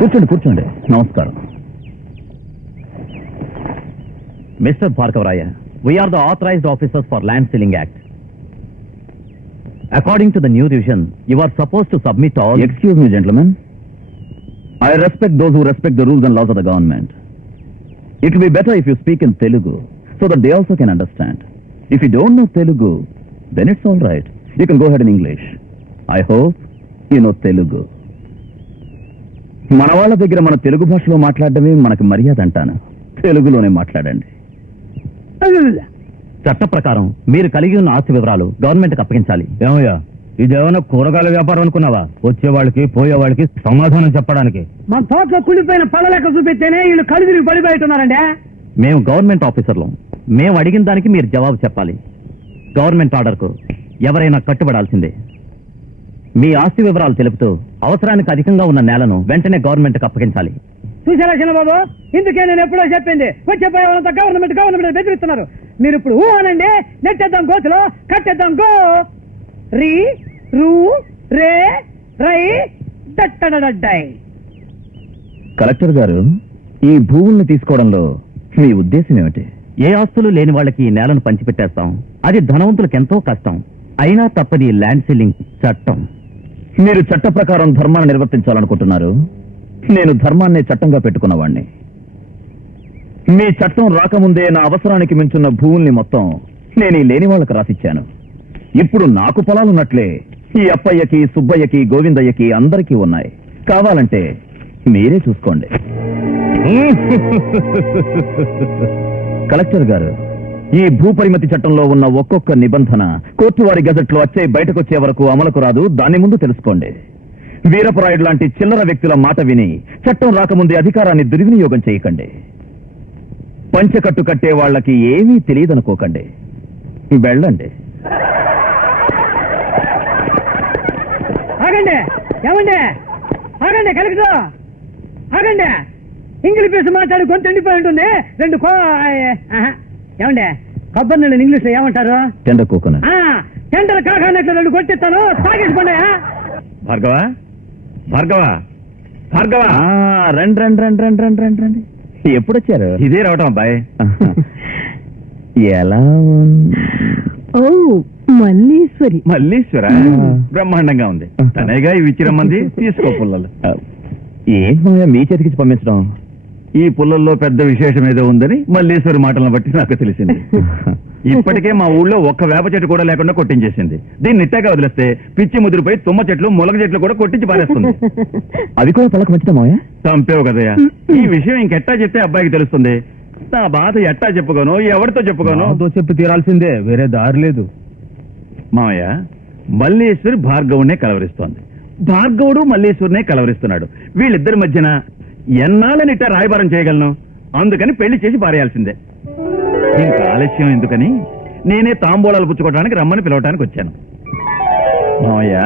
కూర్చోండి కూర్చోండి. నమస్కారం. Mr Bhargavaraya we are the authorised officers for land ceiling act according to the new revision you are suppose to submit all excuse me gentlemen I respect those who respect the rules and laws of the government it be better if you speak in Telugu so that they also can understand if you don't know Telugu then it's all right you can go ahead in English I hope you know Telugu మన వాళ్ళ దగ్గర మన తెలుగు భాషలో మాట్లాడడమే మనకు మర్యాద అంటాను. తెలుగులోనే మాట్లాడండి. చట్ట ప్రకారం మీరు కలిగి ఉన్న ఆస్తి వివరాలు గవర్నమెంట్ అప్పగించాలి. ఏమయ్యా? ఇదేమైనా కూరగాయల వ్యాపారం అనుకున్నావా? వచ్చే వాళ్ళకి పోయే వాళ్ళకి సమాధానం చెప్పడానికి. మన తోటలో కుళ్ళిపోయిన పళ్ళ లెక్క చూపిస్తేనే వీళ్ళు కళ్ళు తిరిగి పడిపోతున్నారండి మేము గవర్నమెంట్ ఆఫీసర్లం. మేము అడిగిన దానికి మీరు జవాబు చెప్పాలి. గవర్నమెంట్ ఆర్డర్కు ఎవరైనా కట్టుబడాల్సిందే. మీ ఆస్తి వివరాలు తెలుపుతూ అవసరానికి అధికంగా ఉన్న నేలను వెంటనే గవర్నమెంట్కి అప్పగించాలి. చూసారా చిన్నబాబు? ఇందుకే నేను ఎప్పుడో చెప్పింది. వచ్చే గవర్నమెంట్ గవర్నమెంట్ బెదిరిస్తున్నారు. మీరు ఇప్పుడు ఊ అనండి నెట్టేద్దాం గోతులో కట్టేద్దాం గో. రీ రూ రే రై దట్టడడ్డాయి కలెక్టర్ గారు ఈ భూముల్ని తీసుకోవడంలో మీ ఉద్దేశం ఏమిటి? ఏ ఆస్తులు లేని వాళ్ళకి ఈ నేలను పంచిపెట్టేస్తాం? అది ధనవంతులకు ఎంతో కష్టం. అయినా తప్పది ల్యాండ్ సీలింగ్ చట్టం. మీరు చట్ట ప్రకారం ధర్మాన్ని నిర్వర్తించాలనుకుంటున్నారు. నేను ధర్మాన్నే చట్టంగా పెట్టుకున్నవాణ్ణి. మీ చట్టం రాకముందే నా అవసరానికి మించున్న భూముల్ని మొత్తం నేను ఈ లేని వాళ్ళకి రాసిచ్చాను. ఇప్పుడు నాకు పొలాలున్నట్లే ఈ అప్పయ్యకి సుబ్బయ్యకి గోవిందయ్యకి అందరికీ ఉన్నాయి. కావాలంటే మీరే చూసుకోండి. కలెక్టర్ గారు ఈ భూపరిమితి చట్టంలో ఉన్న ఒక్కొక్క నిబంధన కోర్టు వారి గజెట్లో వచ్చే బయటకొచ్చే వరకు అమలుకు రాదు. దాని ముందు తెలుసుకోండి. వీరపరాయుడు లాంటి చిల్లర వ్యక్తుల మాట విని చట్టం రాకముందే అధికారాన్ని దుర్వినియోగం చేయకండి. పంచకట్టు కట్టే వాళ్ళకి ఏమీ తెలియదనుకోకండి. వెళ్ళండి. ఆగండి. ఏమండి? ఆగండి కలెక్టర్ ఆగండి. ఇంగ్లీష్ పీసు మాట్లాడి గొంతు ఎండిపోయి ఉంటుంది. రెండు కో ఏమండి? కొబ్బరి నీళ్ళు ఇంగ్లీష్లో ఏమంటారు? టెండర్ కోకోనట్ ఆ, టెండర్ కాకానట్లు రెండు కొట్టిస్తాను. తాగేసుకోండి ఆ? భార్గవ? భార్గవ? భార్గవ? రండి రండి రండి రండి రండి రండి రండి. ఎప్పుడు వచ్చారు ఇదే రావటం అబ్బాయి. ఎలా ఓ మల్లీశ్వరి. మల్లీశ్వర? బ్రహ్మాండంగా ఉంది. తనేగా ఇవి ఇచ్చిరమ్మంది తీసుకో పుల్లలు. ఏంటి మావయ్య మీ చేతికి పంపించడం? ఈ పుల్లల్లో పెద్ద విశేషం ఏదో ఉందని మల్లీశ్వరి మాటలను బట్టి నాకు తెలిసింది. ఇప్పటికే మా ఊళ్ళో ఒక్క వేప చెట్టు కూడా లేకుండా కొట్టించేసింది. దీన్ని ఇట్టాగా వదిలేస్తే పిచ్చి ముదిరిపోయి తుమ్మ చెట్లు మొలక చెట్లు కూడా కొట్టించి పారేస్తుంది. అది కూడా పలక మంచిదా మావయ్య? చంపేవు కదయ్యా. ఈ విషయం ఇంకెట్టా చెప్తే అబ్బాయికి తెలుస్తుంది. నా బాధ ఎట్టా చెప్పుకోను ఎవరితో చెప్పుకోను? చెప్పి తీరాల్సిందే వేరే దారి లేదు. మామయ్య మల్లేశ్వరి భార్గవునే కలవరిస్తోంది. భార్గవుడు మల్లేశ్వరినే కలవరిస్తున్నాడు. వీళ్ళిద్దరి మధ్యన ఎన్నాళ్ళనిట్ట రాయబారం చేయగలను? అందుకని పెళ్ళి చేసి పారేయాల్సిందే. ఇంకా ఆలస్యం ఎందుకని? నేనే తాంబూలాలు పుచ్చుకోవడానికి రమ్మని పిలవటానికి వచ్చాను. మామయ్య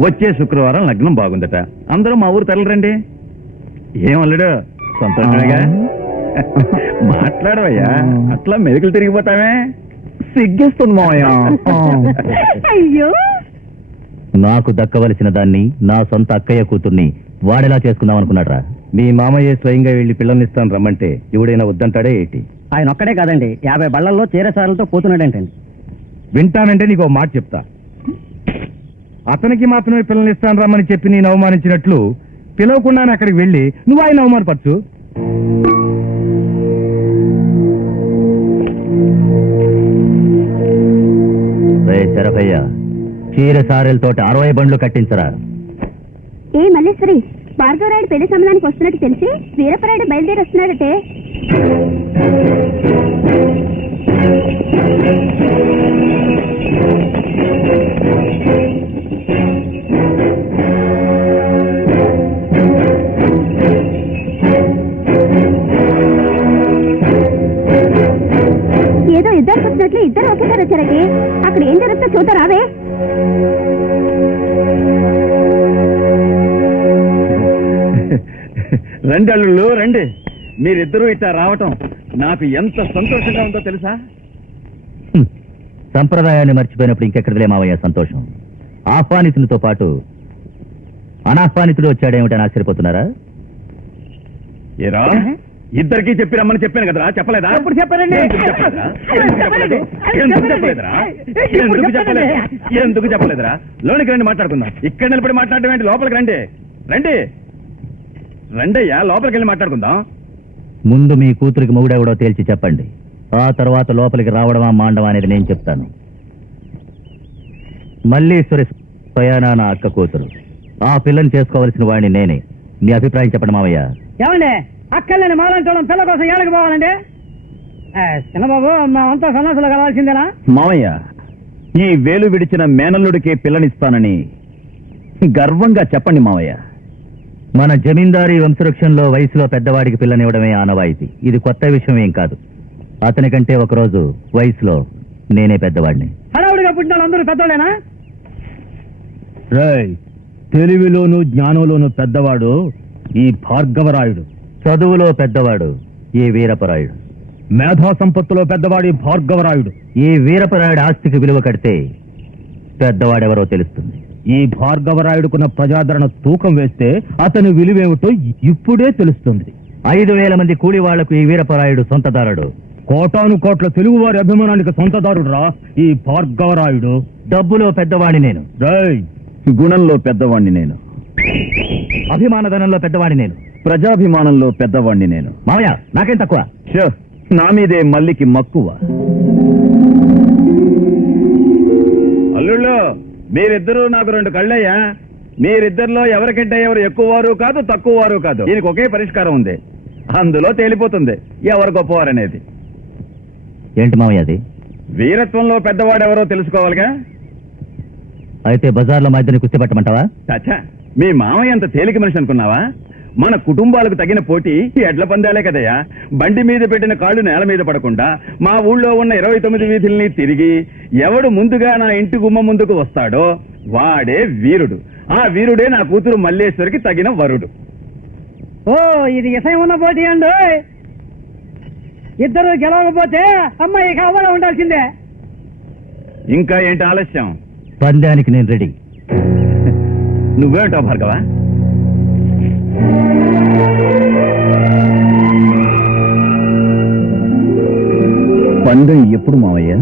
వచ్చే శుక్రవారం లగ్నం బాగుందట. అందరూ మా ఊరు తరలిరండి. ఏమల్లుడు సంతోషమేగా? మాట్లాడవయ్యా. అట్లా మెరుకులు తిరిగిపోతామే. సిగ్గేస్తుంది మావయ్య. అయ్యో. నాకు దక్కవలసిన దాన్ని నా సొంత అక్కయ్య కూతుర్ని వాడేలా చేసుకుందాం అనుకున్నాడ్రా మీ మామయ్య స్వయంగా వెళ్ళి పిల్లల్నిస్తాను రమ్మంటే ఎవడైనా వద్దంటాడే ఏంటి? ఆయన ఒక్కడే కాదండి. యాభై బళ్ళల్లో చీరసాలతో పోతున్నాడేంటండి. వింటానంటే నీకు ఓ మాట చెప్తా. అతనికి మాత్రమే పిల్లల్ని ఇస్తాను రమ్మని చెప్పి నేను అవమానించినట్లు పిలవకుండానే అక్కడికి వెళ్ళి నువ్వు ఆయన అవమానపరచు. శరభయ్య చీర సారెలతోటి అరవై బండ్లు కట్టించరా? ఏ మల్లేశ్వరి? భార్గవరాయుడు పెళ్ళి సమయానికి వస్తున్నట్టు తెలిసి వీరపరాయుడు బయలుదేరి వస్తున్నాడటే. ఏదో ఇద్దరు వచ్చినట్లు ఇద్దరు ఒకేసారి వచ్చారటి అక్కడ ఏం జరుగుతుందో చూద్దాం రావే. రండి అల్లుళ్ళు రండి. మీరిద్దరూ ఇట్లా రావటం నాకు ఎంత సంతోషంగా ఉందో తెలుసా. సంప్రదాయాన్ని మర్చిపోయినప్పుడు ఇంకెక్కడిలే మావయ్య సంతోషం. ఆహ్వానితునితో పాటు అనాహ్వానితుడు వచ్చాడేమిటని ఆశ్చర్యపోతున్నారా? ఏరా? ఇద్దరికి చెప్పి రమ్మని చెప్పాను కదరా? చెప్పలేదా? ఎప్పుడు చెప్పానండి? ఎందుకు చెప్పలేదురా? ఎందుకు చెప్పలేదు? ఎందుకు చెప్పలేదురా? లోనికి రండి మాట్లాడుకుందాం. ఇక్కడ నిలబడి మాట్లాడడం ఏంటి? లోపలికి రండి. రండి. రండి అయ్యా లోపలికి వెళ్ళి మాట్లాడుకుందాం. ముందు మీ కూతురికి మొగుడెవడో తేల్చి చెప్పండి. ఆ తర్వాత లోపలికి రావడమా మాండమా అనేది నేను చెప్తాను. మల్లీశ్వరి స్వయానా నా అక్క కూతురు. ఆ పిల్లని చేసుకోవలసిన వాడిని నేనే. మీ అభిప్రాయం చెప్పండి మావయ్య ఏమండి? అక్కర్లేని మాలంటోళ్ళం పిల్ల కోసం ఏళ్ళకి పోవాలండి? చిన్నబాబు మేమంతా సన్నాసులు కలవాల్సిందేనా? మావయ్య ఈ వేలు విడిచిన మేనల్లుడికి పిల్లనిస్తానని గర్వంగా చెప్పండి మావయ్య మన జమీందారీ వంశవృక్షంలో వయసులో పెద్దవాడికి పిల్లనివ్వడమే ఆనవాయితీ. ఇది కొత్త విషయం ఏం కాదు. అతని కంటే ఒకరోజు వయసులో నేనే పెద్దవాడిని. హడావుడిగా పుట్టిన అందరూ రేయ్ తెలివిలోను జ్ఞానంలోను పెద్దవాడు ఈ భార్గవరాయుడు. చదువులో పెద్దవాడు ఈ వీరపరాయుడు. మేధా సంపత్తులో పెద్దవాడి భార్గవరాయుడు. ఈ వీరపరాయుడు ఆస్తికి విలువ కడితే పెద్దవాడెవరో తెలుస్తుంది. ఈ భార్గవరాయుడుకున్న ప్రజాదరణ తూకం వేస్తే అతని విలువేమిటో ఇప్పుడే తెలుస్తుంది. ఐదు వేల మంది కూలి వాళ్ళకు ఈ వీరపరాయుడు సొంతదారుడు. కోటాను కోట్ల తెలుగు వారి అభిమానానికి సొంతదారుడు రా ఈ భార్గవరాయుడు. డబ్బులో పెద్దవాడి నేను. గుణంలో పెద్దవాణ్ణి నేను. అభిమానధనంలో పెద్దవాడి నేను. ప్రజాభిమానంలో పెద్దవాణ్ణి నేను. మామయ్య నాకేం తక్కువ? నా మీదే మల్లికి మక్కువ. మీరిద్దరూ నాకు రెండు కళ్ళయ్యా. మీరిద్దరిలో ఎవరికంటే ఎవరు ఎక్కువ వారు కాదు తక్కువ వారు కాదు. దీనికి ఒకే పరిష్కారం ఉంది. అందులో తేలిపోతుంది. ఎవరు గొప్పవారనేది ఏంటి మామయ్య అది? వీరత్వంలో పెద్దవాడెవరో తెలుసుకోవాలిగా? అయితే బజార్లో మా ఇద్దరిని కుస్తీ పట్టమంటావా చచ్చా. మీ మామయ్య అంత తేలిక మనిషి అనుకున్నావా? మన కుటుంబాలకు తగిన పోటీ ఎడ్ల పందాలే కదయ్యా. బండి మీద పెట్టిన కాళ్ళు నేల మీద పడకుండా మా ఊళ్ళో ఉన్న ఇరవై తొమ్మిది వీధుల్ని తిరిగి ఎవడు ముందుగా నా ఇంటి గుమ్మ ముందుకు వస్తాడో వాడే వీరుడు. ఆ వీరుడే నా కూతురు మల్లేశ్వరికి తగిన వరుడు. ఓ ఇది ఇసయం ఉన్న పోటీ అండి. ఇద్దరు గెలవకపోతే అమ్మాయి కావాలా ఉండాల్సిందే. ఇంకా ఏంటి ఆలస్యం? పందానికి నేను రెడీ. నువ్వేంటావు భార్గవ? పందెం ఎప్పుడు మావయ్య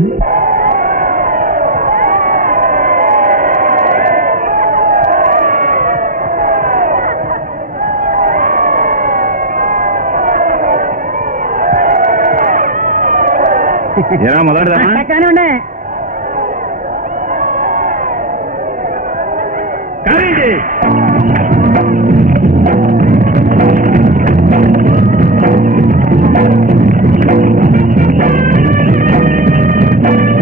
ఎలా మొదలెడదామా కానివ్వండి కానివ్వండి. thank you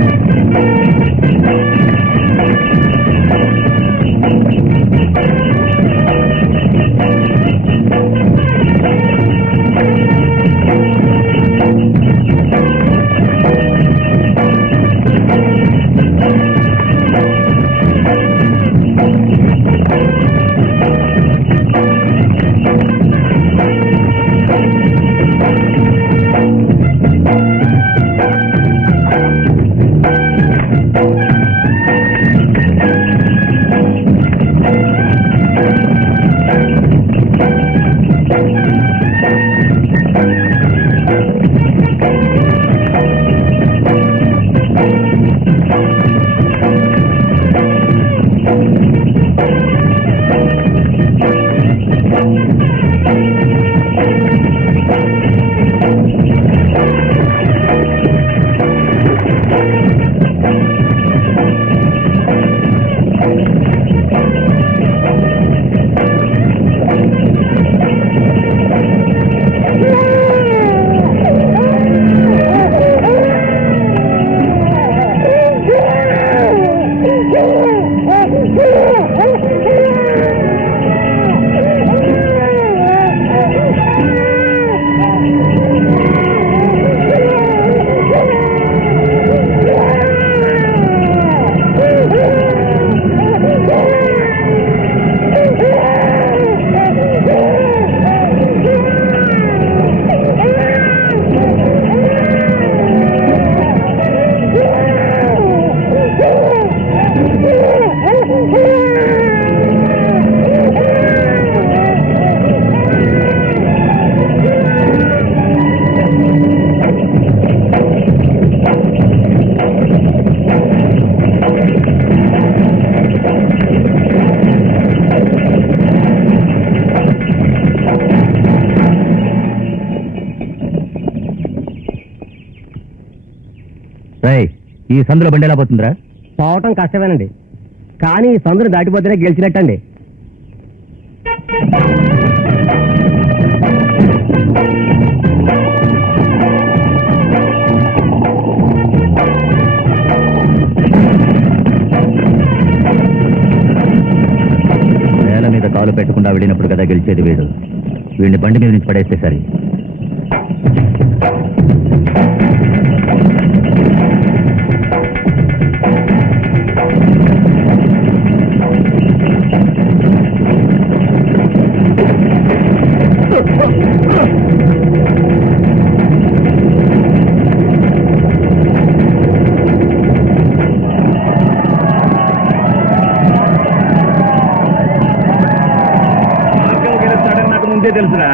ఈ సందులో బండి ఎలా పోతుందిరా? పోవటం కష్టమేనండి. కానీ ఈ సందును దాటిపోతేనే గెలిచినట్టండి. నేల మీద కాలు పెట్టకుండా వెళ్ళినప్పుడు కదా గెలిచేది వీడు. వీడిని బండి మీద నుంచి పడేస్తే సరి. తెలుసురా